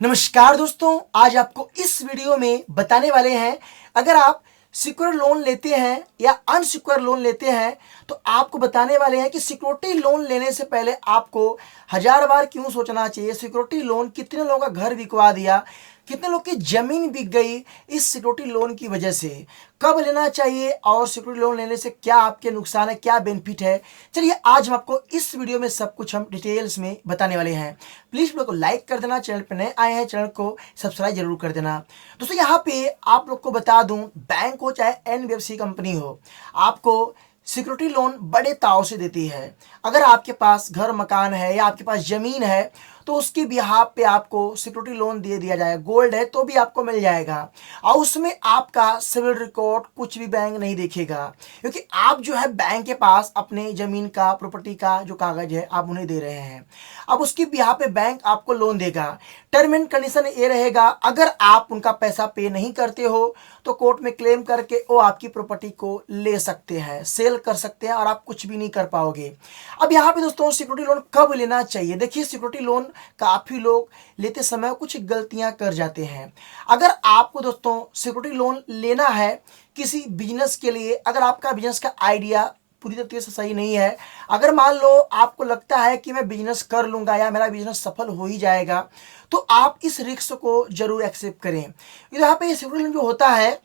नमस्कार दोस्तों, आज आपको इस वीडियो में बताने वाले हैं अगर आप सिक्योर लोन लेते हैं या अनसिक्योर लोन लेते हैं तो आपको बताने वाले हैं कि सिक्योरिटी लोन लेने से पहले आपको हजार बार क्यों सोचना चाहिए। सिक्योरिटी लोन कितने लोगों का घर बिकवा दिया, कितने लोग की जमीन बिक गई इस सिक्योरिटी लोन की वजह से, कब लेना चाहिए और सिक्योरिटी लोन लेने से क्या आपके नुकसान है, क्या बेनिफिट है। चलिए आज हम आपको इस वीडियो में सब कुछ हम डिटेल्स में बताने वाले हैं। प्लीज वीडियो को लाइक कर देना, चैनल पर नए आए हैं चैनल को सब्सक्राइब जरूर कर देना। दोस्तों यहाँ पे आप लोग को बता दूं, बैंक हो चाहे एनबीएफसी कंपनी हो, आपको सिक्योरिटी लोन बड़े ताव से देती है। अगर आपके पास घर मकान है या आपके पास जमीन है तो उसकी बिहाफ पे आपको सिक्योरिटी लोन दे दिया जाएगा। गोल्ड है तो भी आपको मिल जाएगा और उसमें आपका सिविल रिकॉर्ड कुछ भी बैंक नहीं देखेगा, क्योंकि आप जो है बैंक के पास अपने जमीन का, प्रॉपर्टी का जो कागज है आप उन्हें दे रहे हैं। अब उसकी बिहाफ पे बैंक आपको लोन देगा। टर्म एंड कंडीशन ये रहेगा, अगर आप उनका पैसा पे नहीं करते हो तो कोर्ट में क्लेम करके वो आपकी प्रॉपर्टी को ले सकते हैं, सेल कर सकते हैं और आप कुछ भी नहीं कर पाओगे। अब यहाँ पे दोस्तों सिक्योरिटी लोन कब लेना चाहिए, देखिए सिक्योरिटी लोन काफी लोग लेते समय कुछ गलतियां कर जाते हैं। अगर आपको दोस्तों सिक्योरिटी लोन लेना है किसी बिजनेस के लिए, अगर आपका बिजनेस का आइडिया पूरी तरीके से सही नहीं है, अगर मान लो आपको लगता है कि मैं बिजनेस कर लूंगा या मेरा बिजनेस सफल हो ही जाएगा, तो आप इस रिस्क को जरूर एक्सेप्ट करें। यहाँ पे सिक्योरिटी लोन जो होता है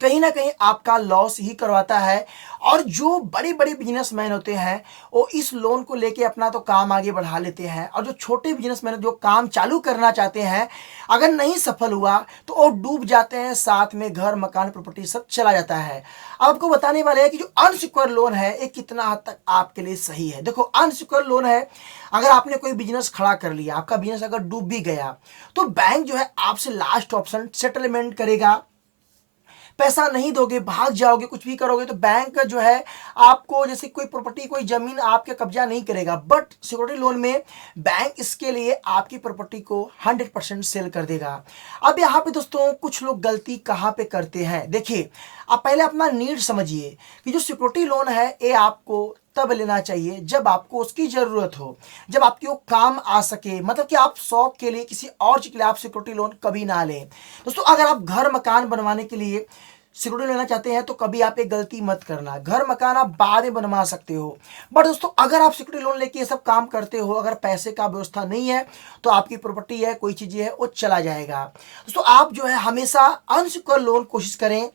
कहीं ना कहीं आपका लॉस ही करवाता है। और जो बड़े बड़े बिजनेसमैन होते हैं वो इस लोन को लेके अपना तो काम आगे बढ़ा लेते हैं, और जो छोटे बिजनेसमैन जो काम चालू करना चाहते हैं अगर नहीं सफल हुआ तो वो डूब जाते हैं, साथ में घर मकान प्रॉपर्टी सब चला जाता है। अब आपको बताने वाले हैं कि जो अनसिक्योर लोन है ये कितना हद तक आपके लिए सही है। देखो अनसिक्योर लोन है, अगर आपने कोई बिजनेस खड़ा कर लिया, आपका बिजनेस अगर डूब भी गया तो बैंक जो है आपसे लास्ट ऑप्शन सेटलमेंट करेगा। पैसा नहीं दोगे, भाग जाओगे, कुछ भी करोगे तो बैंक जो है आपको, जैसे कोई प्रॉपर्टी कोई जमीन आपके कब्जा नहीं करेगा, बट सिक्योरिटी लोन में बैंक इसके लिए आपकी प्रॉपर्टी को 100% सेल कर देगा। अब यहाँ पे दोस्तों कुछ लोग गलती कहाँ पे करते हैं, देखिए आप पहले अपना नीड समझिए कि जो सिक्योरिटी लोन है ये आपको तब लेना चाहिए जब आपको उसकी जरूरत हो, जब आपकी वो काम आ सके, मतलब कि आप शौक के लिए किसी और चीज के लिए आप सिक्योरिटी लोन कभी ना लें। दोस्तों अगर आप घर मकान बनवाने के लिए सिक्योरिटी लेना चाहते हैं तो कभी आप एक गलती मत करना, घर मकान आप बाद में बनवा सकते हो, बट दोस्तों अगर आप सिक्योरिटी लोन लेके ये सब काम करते हो, अगर पैसे का व्यवस्था नहीं है तो आपकी प्रॉपर्टी है, कोई चीज है वो चला जाएगा। दोस्तों आप जो है हमेशा अनसिक्योर लोन कोशिश करें।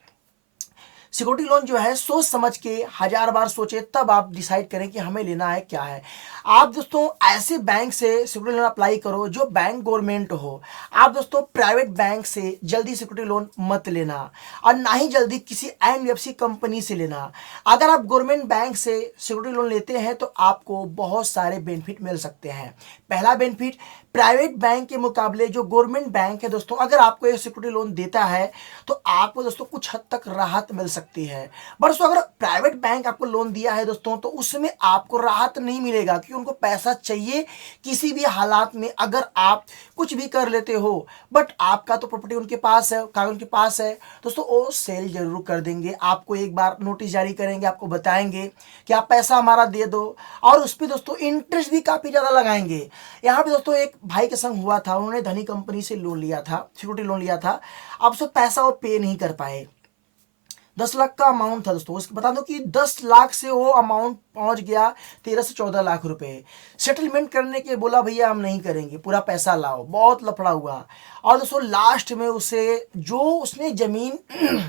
सिक्योरिटी लोन जो है सोच समझ के हजार बार सोचे तब आप डिसाइड करें कि हमें लेना है क्या है। आप दोस्तों ऐसे बैंक से सिक्योरिटी लोन अप्लाई करो जो बैंक गवर्नमेंट हो। आप दोस्तों प्राइवेट बैंक से जल्दी सिक्योरिटी लोन मत लेना और ना ही जल्दी किसी एनबीएफसी कंपनी से लेना। अगर आप गवर्नमेंट बैंक से सिक्योरिटी लोन लेते हैं तो आपको बहुत सारे बेनिफिट मिल सकते हैं। पहला बेनिफिट, प्राइवेट बैंक के मुकाबले जो गवर्नमेंट बैंक है दोस्तों, अगर आपको ये सिक्योरिटी लोन देता है तो आपको दोस्तों कुछ हद तक राहत मिल सकती है। पर दोस्तों अगर प्राइवेट बैंक आपको लोन दिया है दोस्तों तो उसमें आपको राहत नहीं मिलेगा, क्योंकि उनको पैसा चाहिए किसी भी हालात में। अगर आप कुछ भी कर लेते हो बट आपका तो प्रॉपर्टी उनके पास है, कागज उनके पास है, दोस्तों वो सेल जरूर कर देंगे। आपको एक बार नोटिस जारी करेंगे, आपको बताएंगे कि आप पैसा हमारा दे दो, और उस पर दोस्तों इंटरेस्ट भी काफी ज्यादा लगाएंगे। यहाँ पे दोस्तों एक भाई के संग हुआ था, उन्होंने धनी कंपनी से लोन लिया था, सिक्योरिटी लोन लिया था। अब उसको पैसा वो पे नहीं कर पाए, 10 लाख का अमाउंट था दोस्तों। उसको बता दो कि 10 लाख से वो अमाउंट पहुंच गया 13 से 14 लाख रुपए। सेटलमेंट करने के बोला भैया हम नहीं करेंगे, पूरा पैसा लाओ, बहुत लफड़ा हुआ। और दोस्तों लास्ट में उसे जो उसने जमीन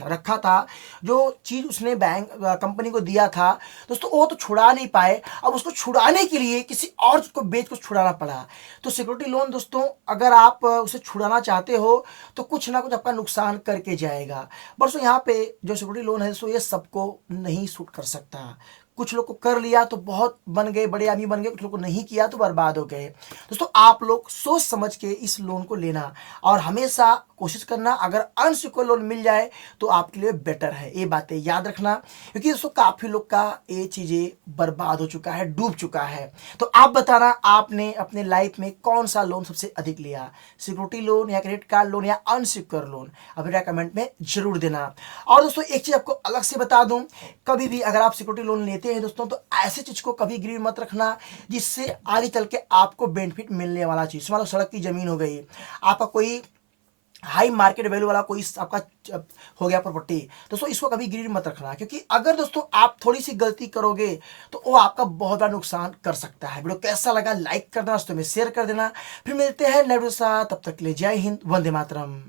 रखा था, जो चीज उसने बैंक कंपनी को दिया था दोस्तों, वो तो छुड़ा नहीं पाए। अब उसको छुड़ाने के लिए किसी और को बेच को छुड़ाना पड़ा। तो सिक्योरिटी लोन दोस्तों अगर आप उसे छुड़ाना चाहते हो तो कुछ ना कुछ आपका नुकसान करके जाएगा। बस यहाँ पे जो सिक्योरिटी लोन है सो ये सबको नहीं सूट कर सकता। कुछ लोग को कर लिया तो बहुत बन गए, बड़े आदमी बन गए, कुछ लोग को नहीं किया तो बर्बाद हो गए। दोस्तों आप लोग सोच समझ के इस लोन को लेना और हमेशा कोशिश करना, अगर अनसिक्योर लोन मिल जाए तो आपके लिए बेटर है। ये बातें याद रखना, क्योंकि दोस्तों काफी लोग का ये चीजें बर्बाद हो चुका है, डूब चुका है। तो आप बताना आपने अपने लाइफ में कौन सा लोन सबसे अधिक लिया, सिक्योरिटी लोन या क्रेडिट कार्ड लोन या अनसिक्योर लोन, अभी कमेंट में जरूर देना। और दोस्तों एक चीज आपको अलग से बता दूं, कभी भी अगर आप सिक्योरिटी लोन लेते लेते हैं दोस्तों, तो ऐसी चीज को कभी गिरवी मत रखना जिससे आगे चल के आपको बेनिफिट मिलने वाला चीज। मान लो सड़क की जमीन हो गई, आपका कोई हाई मार्केट वैल्यू वाला कोई आपका हो गया प्रॉपर्टी, दोस्तों इसको कभी गिरवी मत रखना, क्योंकि अगर दोस्तों आप थोड़ी सी गलती करोगे तो वो आपका बहुत बड़ा नुकसान कर सकता है। वीडियो कैसा लगा लाइक कर देना, दोस्तों में शेयर कर देना। फिर मिलते हैं नेक्स्ट वीडियो के साथ, तब तक के लिए जय हिंद, वंदे मातरम।